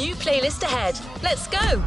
new playlist ahead. Let's go!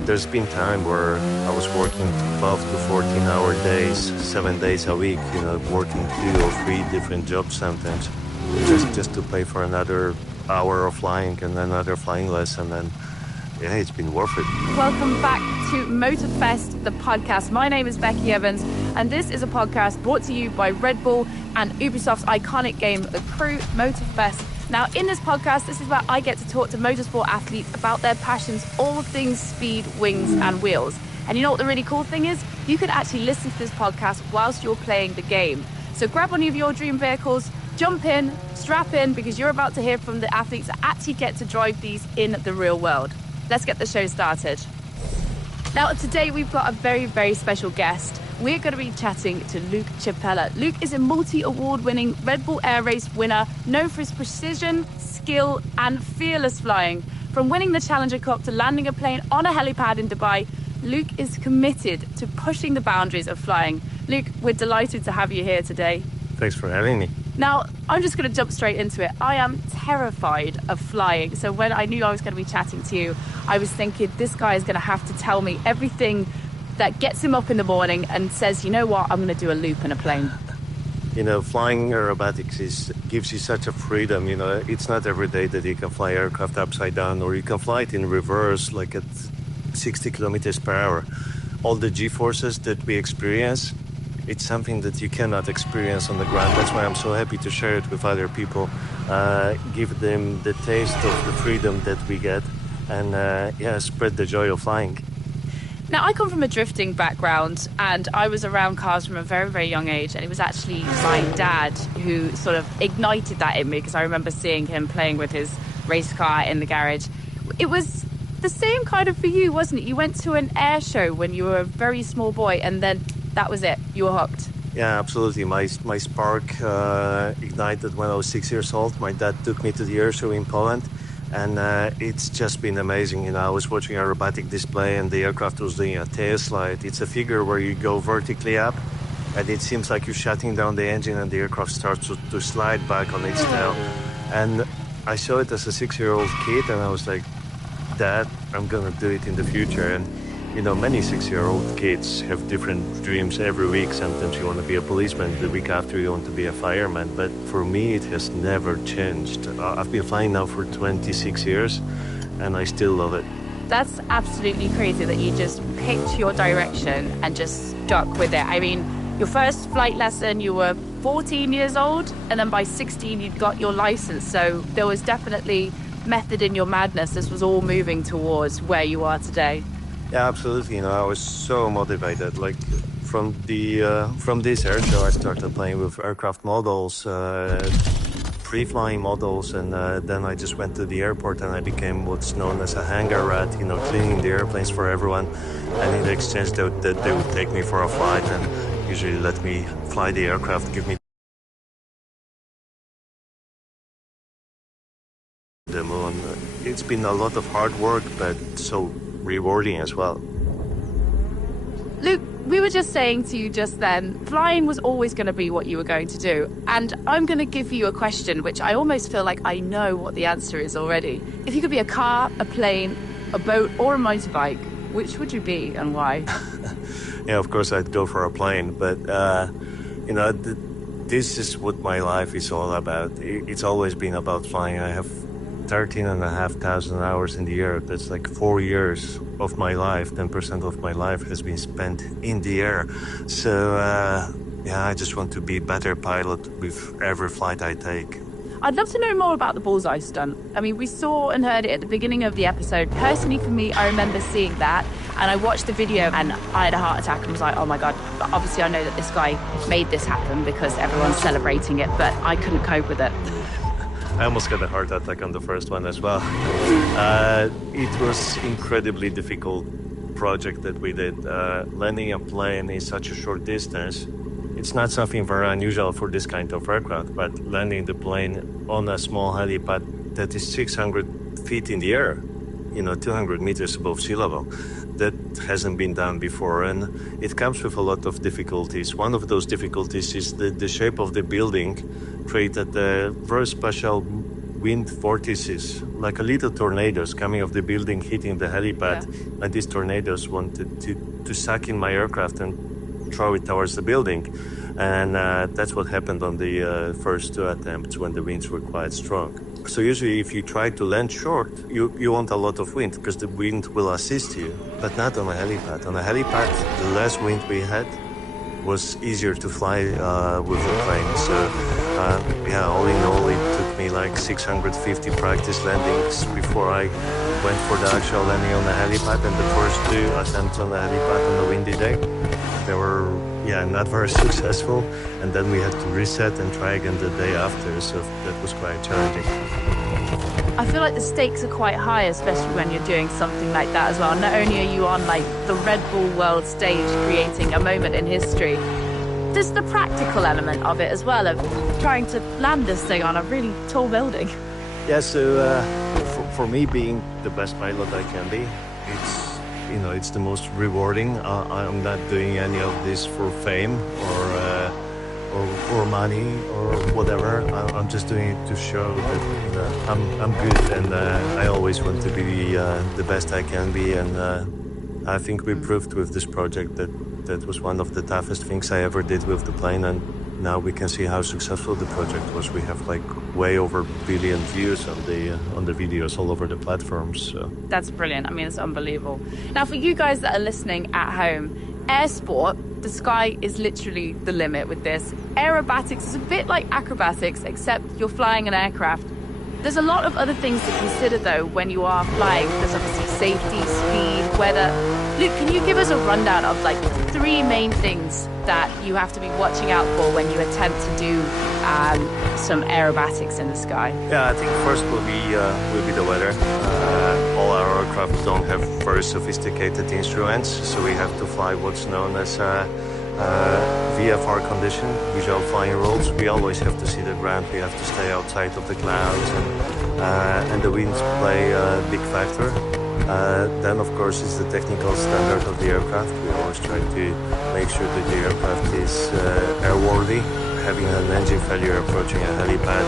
There's been time where I was working 12 to 14-hour days, 7 days a week, working 2 or 3 different jobs sometimes, just to pay for another hour of flying and another flying lesson, and yeah, it's been worth it. Welcome back to Motorfest, the podcast. My name is Becky Evans, and this is a podcast brought to you by Red Bull and Ubisoft's iconic game, the Crew Motorfest. Now, in this podcast, this is where I get to talk to motorsport athletes about their passions, all things speed, wings, and wheels. And you know what the really cool thing is? You can actually listen to this podcast whilst you're playing the game. So grab one of your dream vehicles, jump in, strap in, because you're about to hear from the athletes that actually get to drive these in the real world. Let's get the show started. Now, today we've got a very, very special guest. We're going to be chatting to Luke Chapella. Luke is a multi-award-winning Red Bull Air Race winner, known for his precision, skill, and fearless flying. From winning the Challenger Cup to landing a plane on a helipad in Dubai, Luke is committed to pushing the boundaries of flying. Luke, we're delighted to have you here today. Thanks for having me. Now, I'm just going to jump straight into it. I am terrified of flying. So when I knew I was going to be chatting to you, I was thinking this guy is going to have to tell me everything that gets him up in the morning and says, you know what, I'm going to do a loop in a plane. Flying aerobatics gives you such a freedom. It's not every day that you can fly aircraft upside down, or you can fly it in reverse, like at 60 kilometers per hour. All the G-forces that we experience, it's something that you cannot experience on the ground. That's why I'm so happy to share it with other people, give them the taste of the freedom that we get, and spread the joy of flying. Now, I come from a drifting background, and I was around cars from a very, very young age, and it was actually my dad who sort of ignited that in me, because I remember seeing him playing with his race car in the garage. It was the same kind of for you, wasn't it? You went to an air show when you were a very small boy, and then that was it. You were hooked. Yeah, absolutely. My spark ignited when I was 6 years old. My dad took me to the air show in Poland, and it's just been amazing. I was watching an aerobatic display, and the aircraft was doing a tail slide. It's a figure where you go vertically up, and it seems like you're shutting down the engine, and the aircraft starts to slide back on its tail. And I saw it as a 6-year-old kid, and I was like, Dad, I'm gonna do it in the future. And many 6-year-old kids have different dreams every week. Sometimes you want to be a policeman, the week after you want to be a fireman. But for me, it has never changed. I've been flying now for 26 years, and I still love it. That's absolutely crazy that you just picked your direction and just stuck with it. I mean, your first flight lesson, you were 14 years old, and then by 16, you'd got your license. So there was definitely method in your madness. This was all moving towards where you are today. Yeah, absolutely. I was so motivated. Like from this air show, I started playing with aircraft models, free-flying models, and then I just went to the airport and I became what's known as a hangar rat. Cleaning the airplanes for everyone. And in exchange, they would take me for a flight and usually let me fly the aircraft, give me the moon. It's been a lot of hard work, but so rewarding as well. Luke, we were just saying to you just then, flying was always going to be what you were going to do. And I'm going to give you a question, which I almost feel like I know what the answer is already. If you could be a car, a plane, a boat, or a motorbike, which would you be and why? Yeah, of course I'd go for a plane, but this is what my life is all about. It's always been about flying. I have 13,500 hours in the air. That's like 4 years of my life. 10% of my life has been spent in the air. So, I just want to be a better pilot with every flight I take. I'd love to know more about the bullseye stunt. I mean, we saw and heard it at the beginning of the episode. Personally, for me, I remember seeing that, and I watched the video and I had a heart attack and was like, oh my God. But obviously, I know that this guy made this happen because everyone's celebrating it, but I couldn't cope with it. I almost got a heart attack on the first one as well. It was incredibly difficult project that we did. Landing a plane in such a short distance, it's not something very unusual for this kind of aircraft, but landing the plane on a small helipad that is 600 feet in the air, 200 meters above sea level, that hasn't been done before, and it comes with a lot of difficulties. One of those difficulties is the shape of the building created a very special wind vortices, like a little tornadoes coming off the building, hitting the helipad. And these tornadoes wanted to suck in my aircraft and throw it towards the building. And that's what happened on the first two attempts when the winds were quite strong. So usually if you try to land short, you want a lot of wind because the wind will assist you, but not on a helipad. On a helipad, the less wind we had was easier to fly with the plane. So all in all, it took me like 650 practice landings before I went for the actual landing on the helipad. And the first two attempts on the helipad on a windy day, they were not very successful, and then we had to reset and try again the day after, so that was quite challenging. I feel like the stakes are quite high, especially when you're doing something like that as well. Not only are you on like the Red Bull world stage creating a moment in history, there's the practical element of it as well, of trying to land this thing on a really tall building. Yeah, so for me, being the best pilot I can be, it's the most rewarding. I'm not doing any of this for fame or money or whatever. I'm just doing it to show that I'm good, and I always want to be the best I can be. And I think we proved with this project that was one of the toughest things I ever did with the plane, and now we can see how successful the project was. We have like way over 1 billion views on the videos all over the platforms. So. That's brilliant. I mean, it's unbelievable. Now, for you guys that are listening at home, air sport, the sky is literally the limit with this. Aerobatics is a bit like acrobatics, except you're flying an aircraft. There's a lot of other things to consider, though, when you are flying. There's obviously safety, speed, weather. Luke, can you give us a rundown of like the 3 main things that you have to be watching out for when you attempt to do some aerobatics in the sky? Yeah, I think first will be the weather. All our aircraft don't have very sophisticated instruments, so we have to fly what's known as VFR condition, visual flying rules. We always have to see the ground. We have to stay outside of the clouds, and the winds play a big factor. Then, of course, it's the technical standard of the aircraft. We always try to make sure that the aircraft is airworthy. Having an engine failure approaching a helipad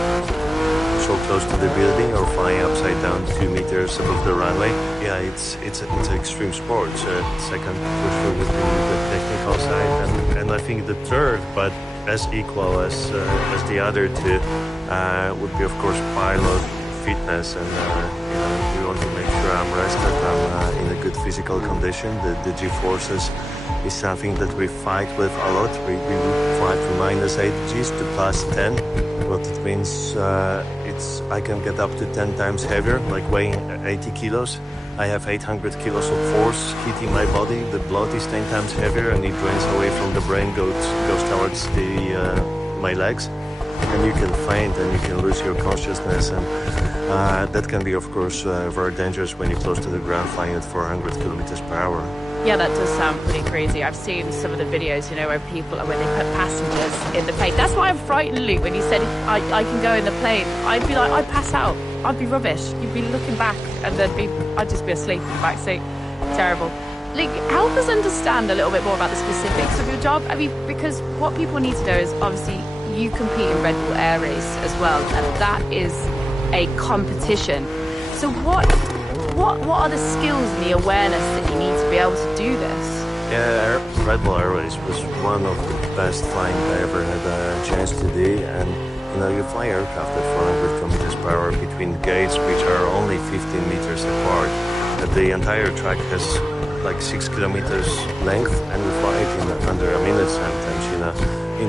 so close to the building or flying upside down 2 meters above the runway, it's an extreme sport. So second, for sure, would be the technical side, and I think the third, but as equal as the other two, would be, of course, pilot fitness, and we want to make sure I'm rested, I'm in a good physical condition. The G-forces is something that we fight with a lot. We fight from -8 Gs to +10. What it means, I can get up to 10 times heavier, like weighing 80 kilos. I have 800 kilos of force hitting my body. The blood is 10 times heavier, and it drains away from the brain, goes towards my legs. And you can faint and you can lose your consciousness, and that can be, of course, very dangerous when you're close to the ground flying at 400 kilometers per hour. Yeah, that does sound pretty crazy. I've seen some of the videos, where they put passengers in the plane. That's why I'm frightened, Luke, when you said I can go in the plane. I'd be like, I'd pass out. I'd be rubbish. You'd be looking back, and I'd just be asleep in the back seat. Terrible. Luke, help us understand a little bit more about the specifics of your job. I mean, because what people need to know is obviously you compete in Red Bull Air Race as well, and that is a competition. So what are the skills and the awareness that you need to be able to do this? Yeah, Red Bull Air Race was one of the best flying I ever had a chance to do, and you fly aircraft at 400 kilometers per hour between gates which are only 15 meters apart. The entire track has like 6 kilometers length, and we fly it in under a minute sometimes,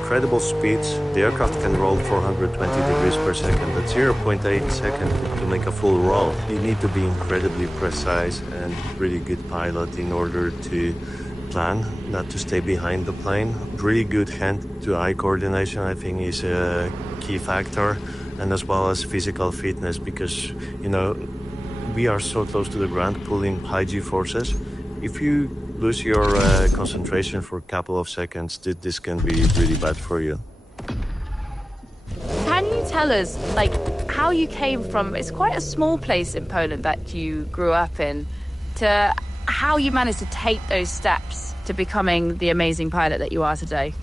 Incredible speeds. The aircraft can roll 420 degrees per second at 0.8 seconds to make a full roll. You need to be incredibly precise and really good pilot in order to plan, not to stay behind the plane. Really good hand-to-eye coordination, I think, is a key factor, and as well as physical fitness, because, we are so close to the ground, pulling high G-forces. If you lose your concentration for a couple of seconds, this can be really bad for you. Can you tell us, how you came from, it's quite a small place in Poland that you grew up in, to how you managed to take those steps to becoming the amazing pilot that you are today?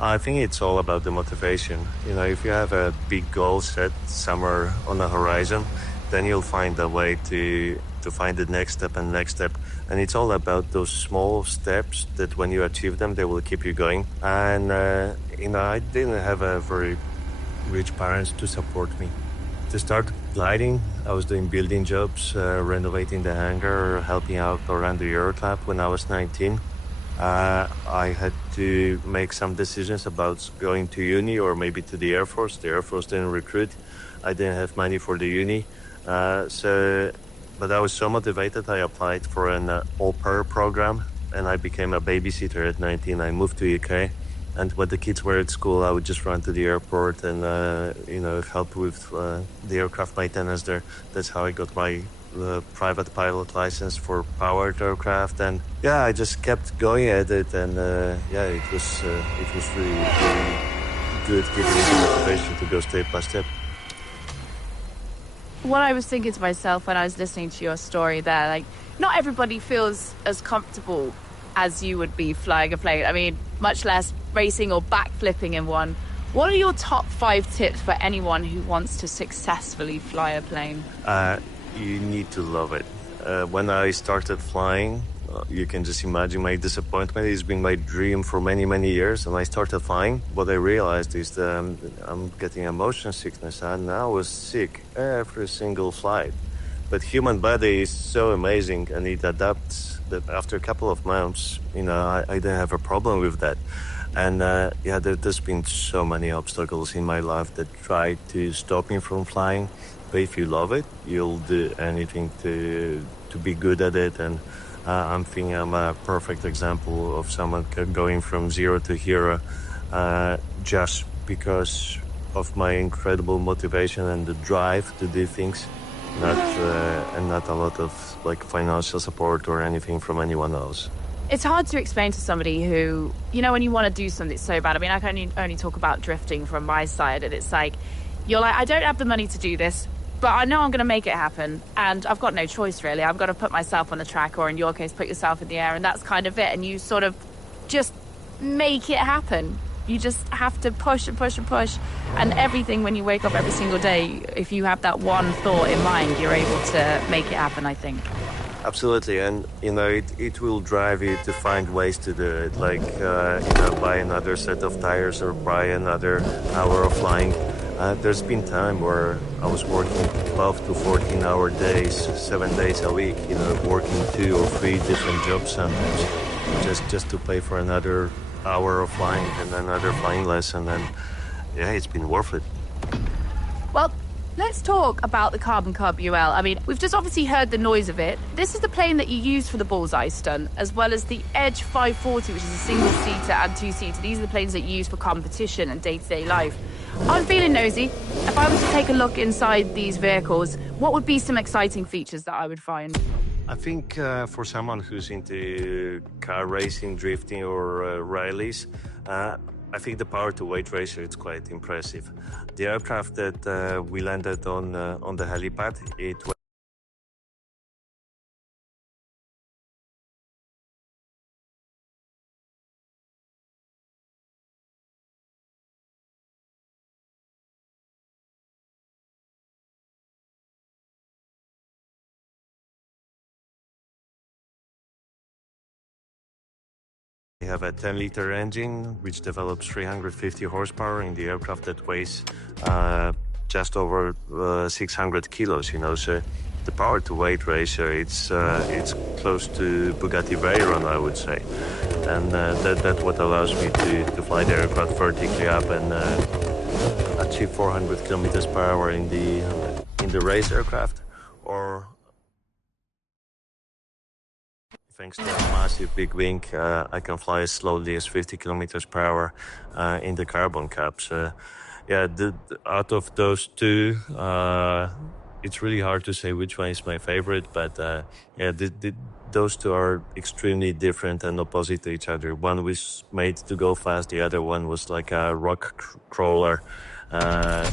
I think it's all about the motivation. If you have a big goal set somewhere on the horizon, then you'll find a way to find the next step and next step. And it's all about those small steps that when you achieve them, they will keep you going. And, I didn't have a very rich parents to support me. To start gliding, I was doing building jobs, renovating the hangar, helping out around the aircraft when I was 19. I had to make some decisions about going to uni or maybe to the Air Force. The Air Force didn't recruit. I didn't have money for the uni. But I was so motivated, I applied for an au-pair program and I became a babysitter at 19. I moved to UK, and when the kids were at school, I would just run to the airport and, help with the aircraft maintenance there. That's how I got my private pilot license for powered aircraft, and I just kept going at it, and it was really, really good, giving me the motivation to go step by step. What I was thinking to myself when I was listening to your story there, like, not everybody feels as comfortable as you would be flying a plane. I mean, much less racing or backflipping in one. What are your top 5 tips for anyone who wants to successfully fly a plane? You need to love it. When I started flying, you can just imagine my disappointment. It's been my dream for many, many years. And I started flying. What I realized is that I'm getting a motion sickness, and I was sick every single flight. But human body is so amazing, and it adapts that after a couple of months, I didn't have a problem with that. And there's been so many obstacles in my life that tried to stop me from flying. But if you love it, you'll do anything to be good at it. And I'm thinking I'm a perfect example of someone going from zero to hero just because of my incredible motivation and the drive to do things, not a lot of financial support or anything from anyone else. It's hard to explain to somebody who, when you want to do something so bad. I mean, I can only talk about drifting from my side, and it's like, you're like, I don't have the money to do this, but I know I'm going to make it happen, and I've got no choice, really. I'm going to put myself on the track, or in your case, put yourself in the air, and that's kind of it. And you sort of just make it happen. You just have to push and push and push. And everything, when you wake up every single day, if you have that one thought in mind, you're able to make it happen, I think. Absolutely, and it will drive you to find ways to do it, like buy another set of tires or buy another hour of flying. There's been time where I was working 12 to 14-hour days, 7 days a week, working 2 or 3 different jobs sometimes, just to pay for another hour of flying and another flying lesson, and it's been worth it. Well, let's talk about the Carbon Cub UL. I mean, we've just obviously heard the noise of it. This is the plane that you use for the bullseye stunt, as well as the Edge 540, which is a single-seater and 2-seater. These are the planes that you use for competition and day-to-day life. I'm feeling nosy. If I was to take a look inside these vehicles, what would be some exciting features that I would find? I think for someone who's into car racing, drifting, or rallies, I think the power-to-weight ratio is quite impressive. The aircraft that we landed on the helipad, it was We have a 10-liter engine which develops 350 horsepower in the aircraft that weighs just over 600 kilos, so the power-to-weight ratio, it's close to Bugatti Veyron, I would say. And that's what allows me to fly the aircraft vertically up and achieve 400 kilometers per hour in the race aircraft, or thanks to a massive big wing, I can fly as slowly as 50 kilometers per hour in the Carbon Cubs. Out of those two, it's really hard to say which one is my favorite, but those two are extremely different and opposite to each other. One was made to go fast, the other one was like a rock crawler,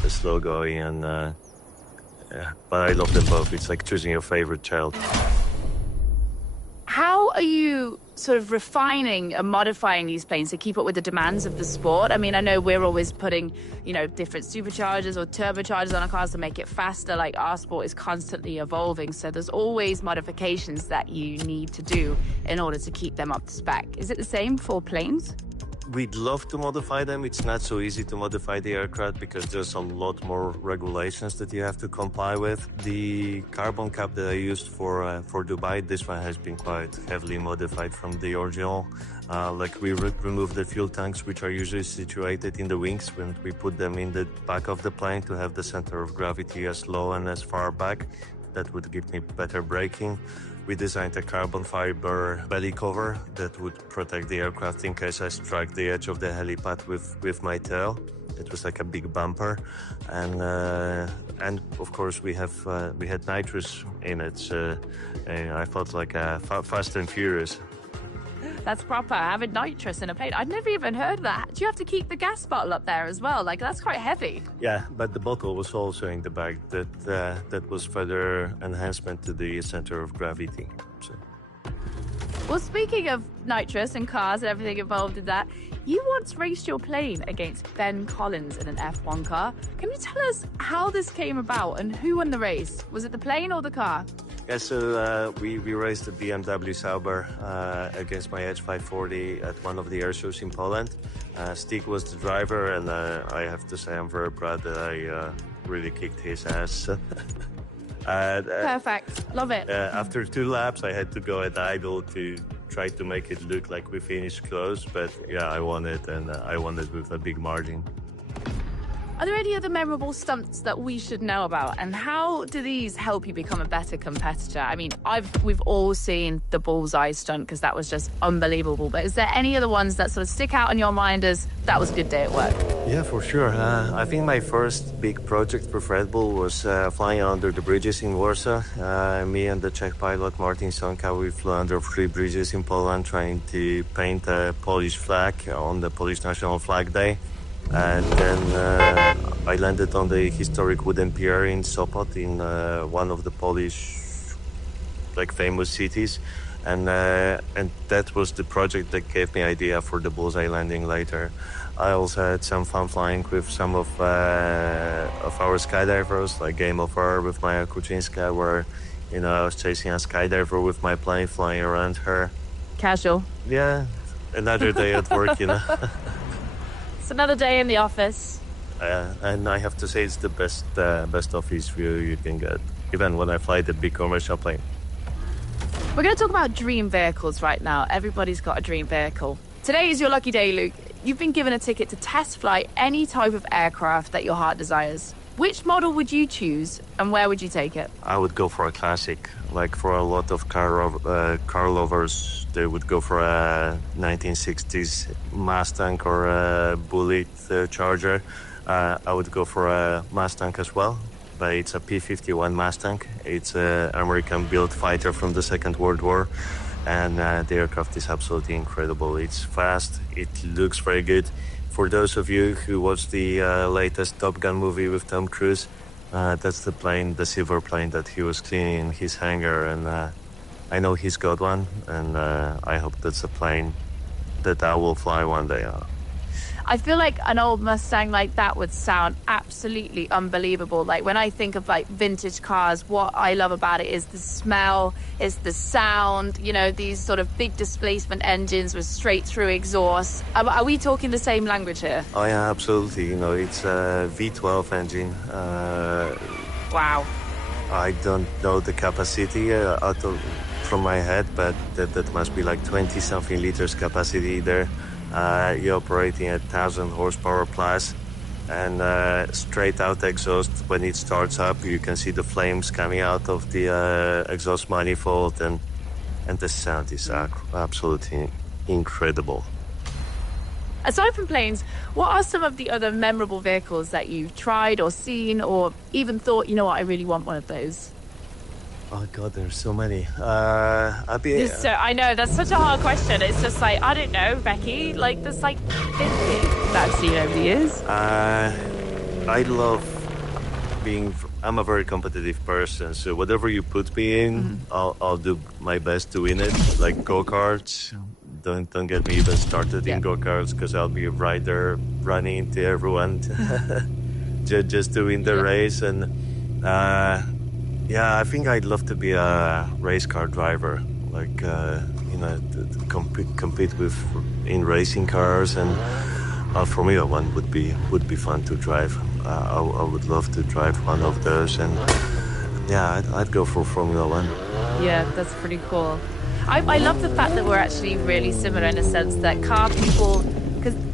slow going, and but I love them both. It's like choosing your favorite child. How are you sort of refining and modifying these planes to keep up with the demands of the sport? I mean, I know we're always putting, different superchargers or turbochargers on our cars to make it faster. Like, our sport is constantly evolving, so there's always modifications that you need to do in order to keep them up to spec. Is it the same for planes? We'd love to modify them. It's not so easy to modify the aircraft because there's a lot more regulations that you have to comply with. The carbon cap that I used for Dubai, this one has been quite heavily modified from the original. We removed the fuel tanks, which are usually situated in the wings, when we put them in the back of the plane to have the center of gravity as low and as far back. That would give me better braking. We designed a carbon fiber belly cover that would protect the aircraft in case I struck the edge of the helipad with my tail. It was like a big bumper, and of course we had nitrous in it. So, I felt like Fast and Furious. That's proper, having nitrous in a plane. I'd never even heard of that. Do you have to keep the gas bottle up there as well? Like, that's quite heavy. Yeah, but the bottle was also in the bag. That was further enhancement to the center of gravity. So. Well, speaking of nitrous and cars and everything involved in that, you once raced your plane against Ben Collins in an F1 car. Can you tell us how this came about and who won the race? Was it the plane or the car? Yeah, so we raced the BMW Sauber against my Edge 540 at one of the air shows in Poland. Stig was the driver, and I have to say I'm very proud that I really kicked his ass. Perfect. Love it. After 2 laps, I had to go at idle to try to make it look like we finished close, but yeah, I won it, and I won it with a big margin. Are there any other memorable stunts that we should know about? And how do these help you become a better competitor? I mean, we've all seen the bullseye stunt because that was just unbelievable. But is there any other ones that sort of stick out in your mind as that was a good day at work? Yeah, for sure. I think my first big project with Red Bull was flying under the bridges in Warsaw. Me and the Czech pilot Martin Sonka, we flew under 3 bridges in Poland trying to paint a Polish flag on the Polish National Flag Day. And then I landed on the historic wooden pier in Sopot in one of the Polish famous cities, and that was the project that gave me idea for the bullseye landing later. I also had some fun flying with some of our skydivers, like Game of Air with Maja Kuczynska, where I was chasing a skydiver with my plane, flying around her. Casual. Yeah, another day at work, It's another day in the office. And I have to say it's the best office view you can get, even when I fly the big commercial plane. We're going to talk about dream vehicles right now. Everybody's got a dream vehicle. Today is your lucky day, Luke. You've been given a ticket to test fly any type of aircraft that your heart desires. Which model would you choose and where would you take it? I would go for a classic. Like for a lot of car lovers, they would go for a 1960s Mustang or a Bullitt Charger. I would go for a Mustang as well, but it's a P-51 Mustang. It's an American-built fighter from the Second World War, and the aircraft is absolutely incredible. It's fast, it looks very good. For those of you who watched the latest Top Gun movie with Tom Cruise, that's the plane, the silver plane that he was cleaning in his hangar, and I know he's got one, and I hope that's a plane that I will fly one day. I feel like an old Mustang like that would sound absolutely unbelievable. Like, when I think of vintage cars, what I love about it is the smell, is the sound, these sort of big displacement engines with straight through exhaust. Are we talking the same language here? Oh yeah, absolutely. It's a V12 engine. Wow. I don't know the capacity from my head, but that must be like 20-something liters capacity there. You're operating at 1,000 horsepower plus, and straight out exhaust. When it starts up, you can see the flames coming out of the exhaust manifold, and the sound is absolutely incredible. Aside from planes, what are some of the other memorable vehicles that you've tried or seen or even thought, I really want one of those? Oh God, there's so many. I know, that's such a hard question. It's just I don't know, Becky. There's 50 that I've seen over the years. I love being I'm a very competitive person, so whatever you put me in, I'll do my best to win it. Like go-karts, don't get me even started in go-karts, because I'll be right there running into everyone just to win the race. And I think I'd love to be a race car driver, like to compete with in racing cars, and Formula One would be fun to drive. I would love to drive one of those, and I'd go for Formula One. Yeah, that's pretty cool. I love the fact that we're actually really similar in a sense that car people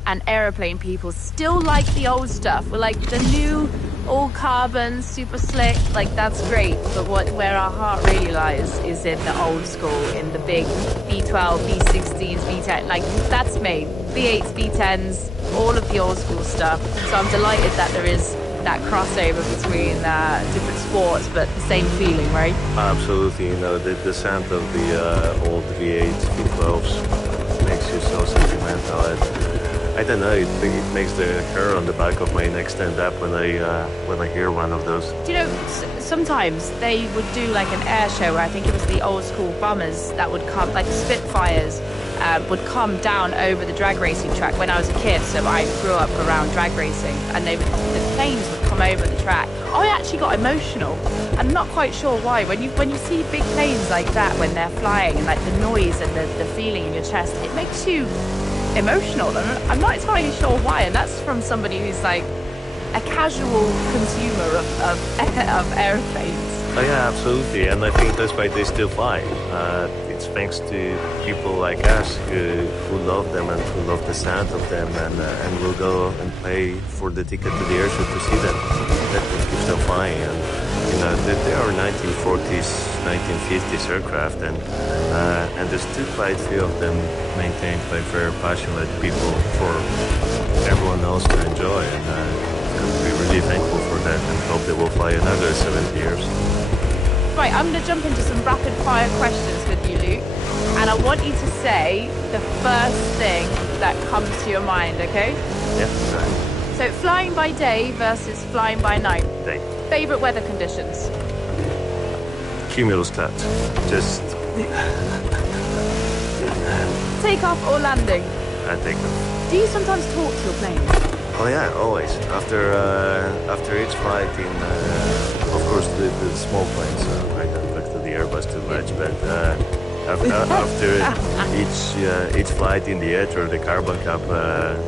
and aeroplane people still like the old stuff. We're like the new, all carbon, super slick, like that's great. But where our heart really lies is in the old school, in the big V12, V16s, V10. Like that's me. V8s, V10s, all of the old school stuff. So I'm delighted that there is that crossover between different sports, but the same feeling, right? Absolutely. The sound of the old V8s, V12s makes you so sentimental. I don't know. It makes the hair on the back of my neck stand up when I hear one of those. Do you know, sometimes they would do like an air show where I think it was the old school bombers that would come, like the Spitfires, would come down over the drag racing track when I was a kid. So I grew up around drag racing, and the planes would come over the track. I actually got emotional. I'm not quite sure why. When you see big planes like that when they're flying, and like the noise and the feeling in your chest, it makes you emotional, and I'm not entirely sure why. And that's from somebody who's like a casual consumer of airplanes. Oh yeah, absolutely, and I think that's why they still fly. It's thanks to people like us who love them and who love the sound of them, and will go and pay for the ticket to the airshow to see them. That keeps them flying. And they are 1940s, 1950s aircraft, and there's still quite a few of them maintained by very passionate people for everyone else to enjoy. And we're really thankful for that, and hope they will fly another 70 years. Right, I'm going to jump into some rapid fire questions with you, Luke, and I want you to say the first thing that comes to your mind, okay? Yeah, right. So flying by day versus flying by night. Day. Favorite weather conditions? Cumulus clouds. Just Take off or landing? I take them. Do you sometimes talk to your plane? Oh yeah, always. After each flight, of course the small planes, I don't talk to the Airbus too much, but after each flight in the air or the carbon cap,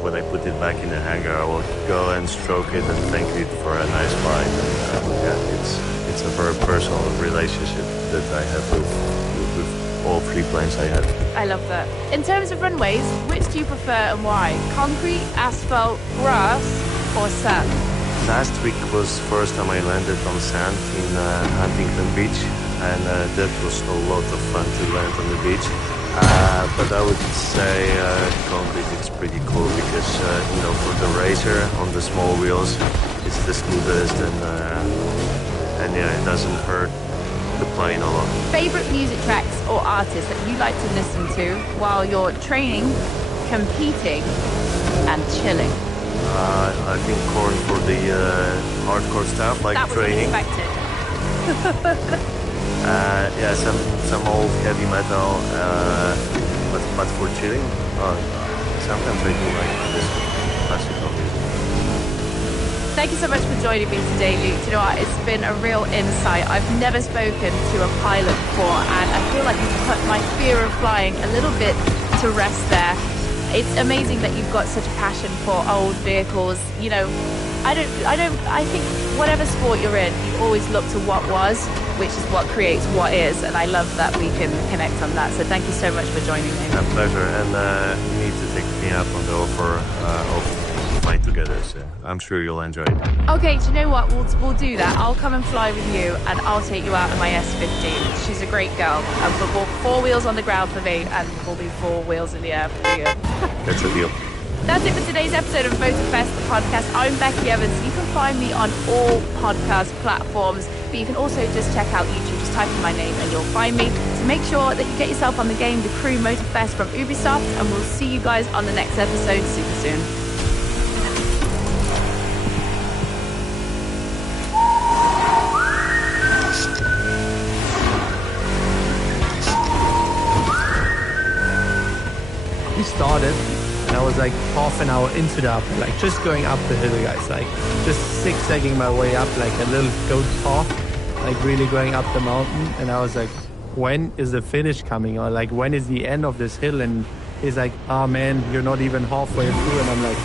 when I put it back in the hangar, I will go and stroke it and thank it for a nice flight. And, it's a very personal relationship that I have with all three planes I have. I love that. In terms of runways, which do you prefer and why? Concrete, asphalt, grass, or sand? Last week was the first time I landed on sand in Huntington Beach, and that was a lot of fun to land on the beach. But I would say concrete is pretty cool because, for the racer on the small wheels, it's the smoothest, and it doesn't hurt the plane a lot. Favorite music tracks or artists that you like to listen to while you're training, competing, and chilling? I think Korn for the hardcore stuff, like that was training. Unexpected. Some old heavy metal, but for chilling, sometimes I do like this classical music. Thank you so much for joining me today, Luke. Do you know what? It's been a real insight. I've never spoken to a pilot before, and I feel like you've put my fear of flying a little bit to rest there. It's amazing that you've got such a passion for old vehicles. I think whatever sport you're in, you always look to what was, which is what creates what is, and I love that we can connect on that. So thank you so much for joining me. A pleasure, and you need to take me up on the offer of flying together, so I'm sure you'll enjoy it. Okay, do you know what? We'll do that. I'll come and fly with you, and I'll take you out in my S15. She's a great girl. But we'll 4 wheels on the ground for me, and we'll be 4 wheels in the air for you. That's a deal. That's it for today's episode of Motorfest, the podcast. I'm Becky Evans. You can find me on all podcast platforms, but you can also just check out YouTube. Just type in my name and you'll find me. So make sure that you get yourself on the game, the Crew Motorfest from Ubisoft, and we'll see you guys on the next episode super soon. started, and I was like half an hour into the uphill, like just going up the hill, guys, like just zigzagging my way up like a little goat path, like really going up the mountain. And I was like, when is the finish coming? Or like, when is the end of this hill? And he's like, oh man, you're not even halfway through. And I'm like,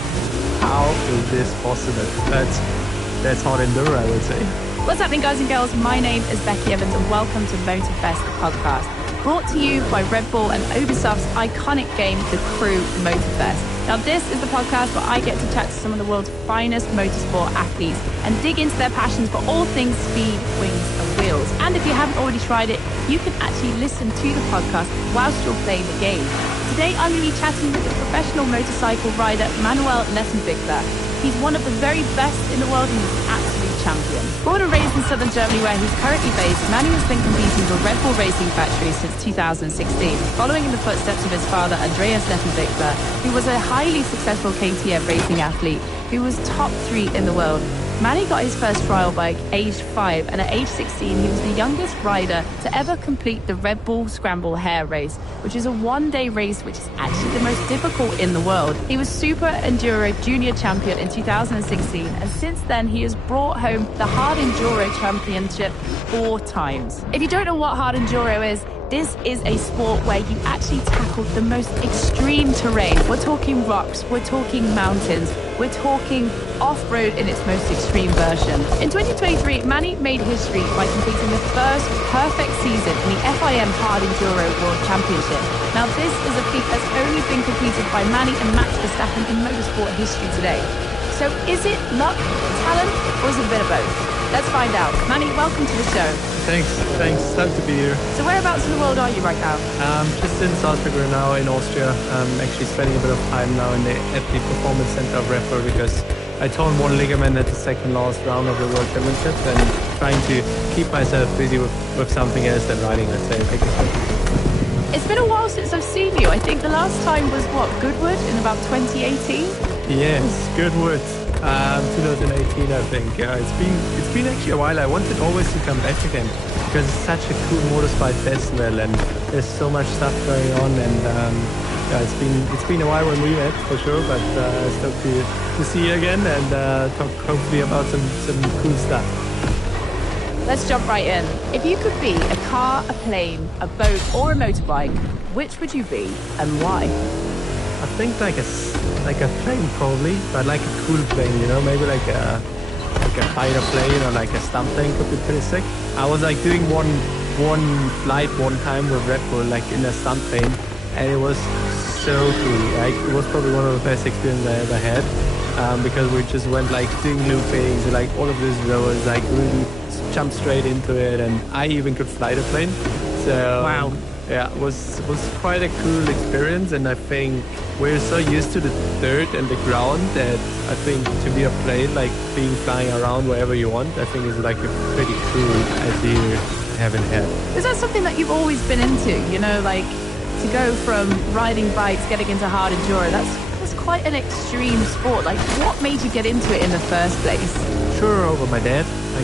how is this possible? That's hard enduro, I would say. What's happening, guys and girls? My name is Becky Evans and welcome to Motorfest, the podcast. Brought to you by Red Bull and Ubisoft's iconic game, the Crew Motorfest. Now, this is the podcast where I get to chat to some of the world's finest motorsport athletes and dig into their passions for all things speed, wings and wheels. And if you haven't already tried it, you can actually listen to the podcast whilst you're playing the game. Today, I'm going to be chatting with the professional motorcycle rider, Manuel Lettenbichler. He's one of the very best in the world and he's an absolute champion. Born and raised in southern Germany where he's currently based, Manu has been competing for Red Bull Racing Factory since 2016, following in the footsteps of his father, Andreas Lettenbichler, who was a highly successful KTM racing athlete who was top 3 in the world. Manny got his first trial bike aged 5, and at age 16 he was the youngest rider to ever complete the Red Bull Scramble Hare race, which is a one-day race which is actually the most difficult in the world. He was Super Enduro Junior Champion in 2016, and since then he has brought home the Hard Enduro Championship 4 times. If you don't know what Hard Enduro is, this is a sport where you actually tackle the most extreme terrain. We're talking rocks, we're talking mountains, we're talking off-road in its most extreme version. In 2023, Manny made history by completing the first perfect season in the FIM Hard Enduro World Championship. Now, this is a feat that's only been completed by Manny and Max Verstappen in motorsport history today. So is it luck, talent, or is it a bit of both? Let's find out. Manny, welcome to the show. Thanks. Stoked to be here. So whereabouts in the world are you right now? Just in Salzburg now in Austria. I'm actually spending a bit of time now in the at the Performance Center of Red Bull because I torn one ligament at the second last round of the World Championship and trying to keep myself busy with something else than riding, let's say. It's been a while since I've seen you. I think the last time was, Goodwood in about 2018? Yes, Goodwood. 2018, I think. It's been actually a while. I wanted always to come back again because it's such a cool motorsport festival and there's so much stuff going on. And it's been a while when we met for sure, but stoked to see you again and talk hopefully about some cool stuff. Let's jump right in. If you could be a car, a plane, a boat, or a motorbike, which would you be and why? I think like a plane probably, but like a cool plane, you know, maybe like a fighter plane or like a stunt plane could be pretty sick. I was like doing one flight one time with Red Bull, like in a stunt plane, and it was so cool. Like it was probably one of the best experiences I ever had, because we just went like doing loopings and like all of these rows, like really jumped straight into it, and I even could fly the plane. So wow. Yeah, it was quite a cool experience, and I think we're so used to the dirt and the ground that I think to be a plane, like being flying around wherever you want, I think is like a pretty cool idea having had. Is that something that you've always been into? You know, like to go from riding bikes, getting into hard enduro, that's quite an extreme sport. Like what made you get into it in the first place? Sure, over my dad. I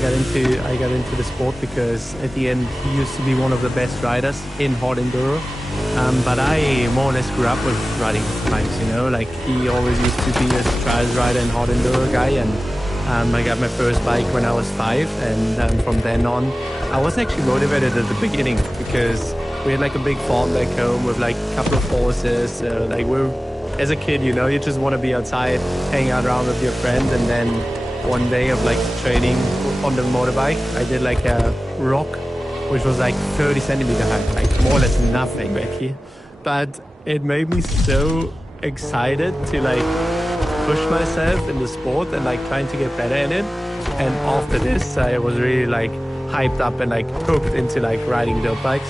got into the sport because at the end he used to be one of the best riders in hard enduro, but I more or less grew up with riding bikes, you know, like he always used to be a trials rider and hard enduro guy, and I got my first bike when I was 5, and from then on I was actually motivated at the beginning because we had like a big farm back home with like a couple of horses, like we're, as a kid, you know, you just want to be outside, hang out around with your friends, and then one day of like training on the motorbike, I did like a rock, which was like 30 centimeter high, like more or less nothing, Becky. But it made me so excited to like push myself in the sport and like trying to get better in it. And after this, I was really like hyped up and like hooked into like riding dirt bikes.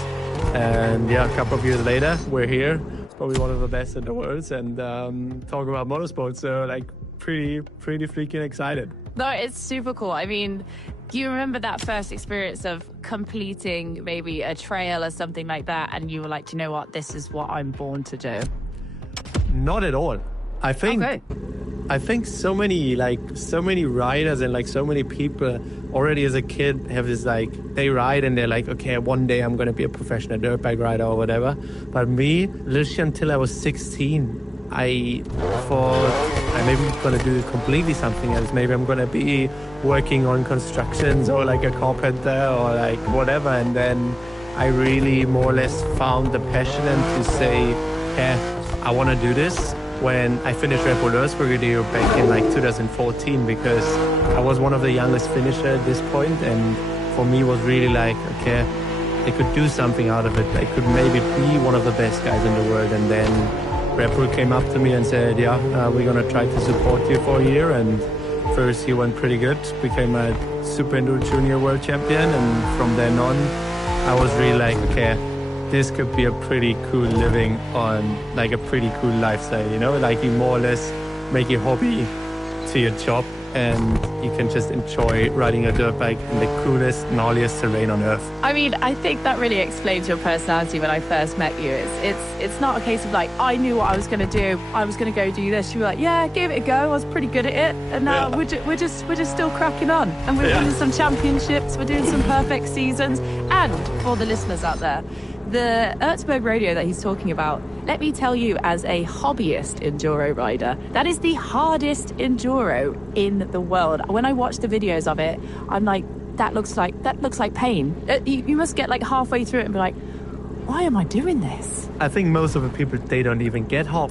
And yeah, a couple of years later, we're here. It's probably one of the best in the world, and talk about motorsport. So like pretty freaking excited. No, it's super cool. I mean, do you remember that first experience of completing maybe a trail or something like that, and you were like, do you know what, this is what I'm born to do? Not at all. I think Okay. I think so many riders and like so many people already as a kid have this like they ride and they're like, okay, one day I'm gonna be a professional dirt bike rider or whatever. But me, literally until I was 16, I thought I maybe gonna do completely something else. Maybe I'm gonna be working on constructions or like a carpenter or like whatever. And then I really more or less found the passion and to say, yeah, I want to do this when I finished Red Bull Earth Brigadier back in like 2014, because I was one of the youngest finisher at this point, and for me was really like, okay, I could do something out of it. I could maybe be one of the best guys in the world. And then Red Bull came up to me and said, yeah, we're going to try to support you for a year. And first he went pretty good, became a Super Enduro Junior World Champion. And from then on, I was really like, okay, this could be a pretty cool living on like a pretty cool lifestyle, you know, like you more or less make your hobby to your job and you can just enjoy riding a dirt bike in the coolest, gnarliest terrain on earth. I mean, I think that really explains your personality when I first met you. It's not a case of like, I knew what I was going to do. I was going to go do this. You were like, yeah, give it a go. I was pretty good at it. And now we're just still cracking on. And we're winning some championships. We're doing some perfect seasons. And for the listeners out there, the Erzberg radio that he's talking about, let me tell you, as a hobbyist enduro rider, that is the hardest enduro in the world. When I watch the videos of it, I'm like, that looks like pain. You must get like halfway through it and be like, why am I doing this? I think most of the people, they don't even get hop.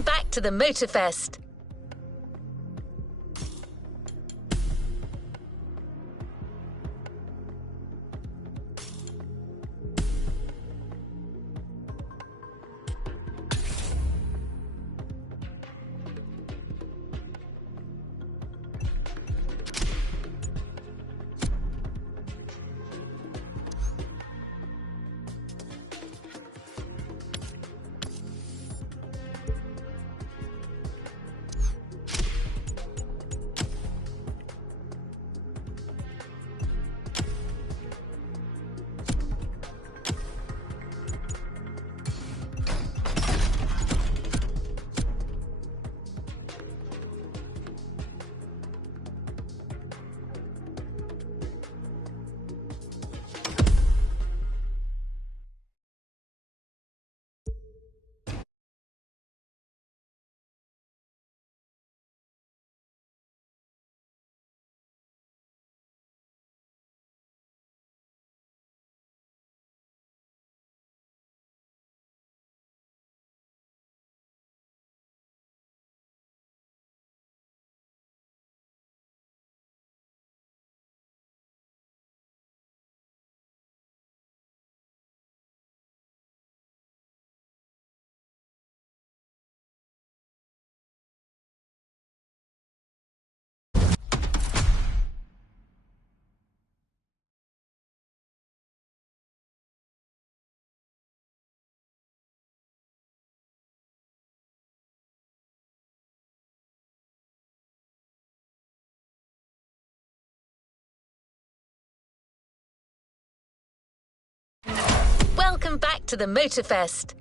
Welcome back to the Motorfest. Welcome back to the Motorfest.